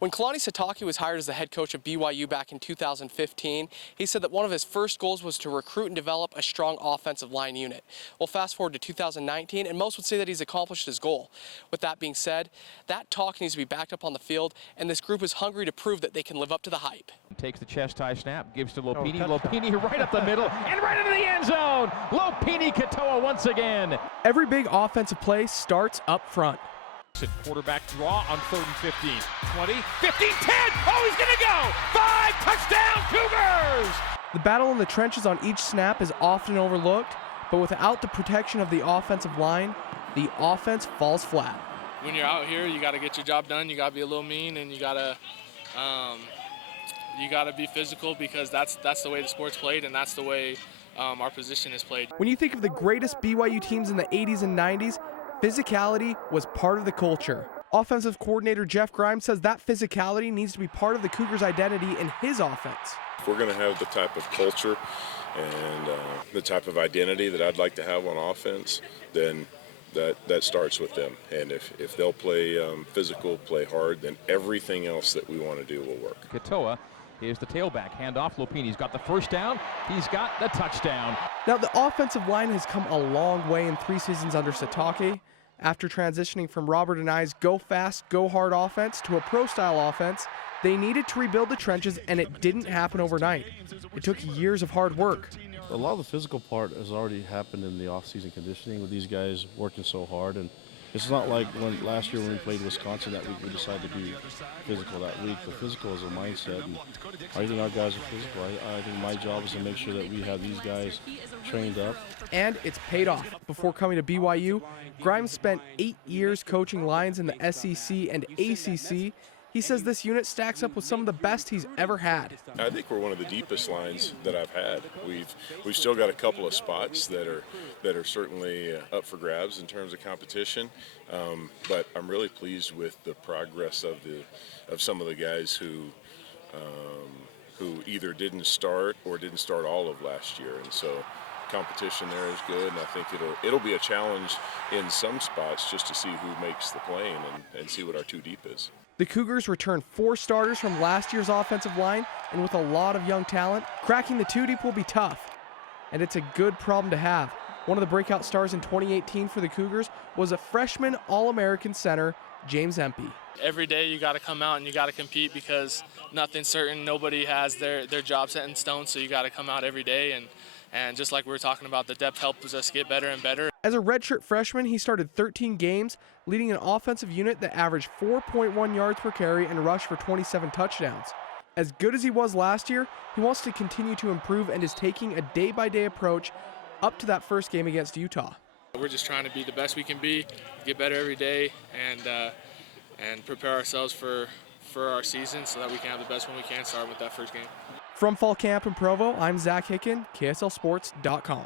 When Kalani Sitake was hired as the head coach of BYU back in 2015, he said that one of his first goals was to recruit and develop a strong offensive line unit. Well, fast forward to 2019, and most would say that he's accomplished his goal. With that being said, that talk needs to be backed up on the field, and this group is hungry to prove that they can live up to the hype. Takes the chest tie snap, gives to Lopini. Lopini right up the middle and right into the end zone. Lopini Katoa once again. Every big offensive play starts up front. Quarterback draw on 3rd and 15. 20, 15, 10. Oh, he's going to go. 5, touchdown Cougars. The battle in the trenches on each snap is often overlooked, but without the protection of the offensive line, the offense falls flat. When you're out here, you got to get your job done. You got to be a little mean, and you got to be physical, because that's the way the sport's played, and that's the way our position is played. When you think of the greatest BYU teams in the 80s and 90s, physicality was part of the culture. Offensive coordinator Jeff Grimes says that physicality needs to be part of the Cougars' identity in his offense. If we're going to have the type of culture and the type of identity that I'd like to have on offense, then that starts with them. And if they'll play physical, play hard, then everything else that we want to do will work. Katoa is the tailback. Handoff. Lopini's got the first down. He's got the touchdown. Now, the offensive line has come a long way in 3 seasons under Sitake. After transitioning from Robert and I's go fast, go hard offense to a pro-style offense, they needed to rebuild the trenches, and it didn't happen overnight. It took years of hard work. A lot of the physical part has already happened in the off-season conditioning with these guys working so hard. And it's not like last year when we played Wisconsin that week we decided to be physical that week. The physical is a mindset, and I think our guys are physical. I think my job is to make sure that we have these guys trained up. And it's paid off. Before coming to BYU, Grimes spent 8 years coaching lines in the SEC and ACC. He says this unit stacks up with some of the best he's ever had. I think we're one of the deepest lines that I've had. We've still got a couple of spots that are certainly up for grabs in terms of competition, but I'm really pleased with the progress of some of the guys who either didn't start or didn't start all of last year, and so competition there is good, and I think it'll be a challenge in some spots just to see who makes the plane and see what our 2 deep is. The Cougars return 4 starters from last year's offensive line, and with a lot of young talent, cracking the 2 deep will be tough. And it's a good problem to have. One of the breakout stars in 2018 for the Cougars was a freshman All-American center, James Empey. Every day you got to come out and you got to compete, because nothing's certain. Nobody has their job set in stone, so you got to come out every day. And just like we were talking about, the depth helps us get better and better. As a redshirt freshman, he started 13 games, leading an offensive unit that averaged 4.1 yards per carry and rushed for 27 touchdowns. As good as he was last year, he wants to continue to improve and is taking a day-by-day approach up to that first game against Utah. We're just trying to be the best we can be, get better every day, and prepare ourselves for our season so that we can have the best one we can, start with that first game. From fall camp in Provo, I'm Zach Hicken, KSLSports.com.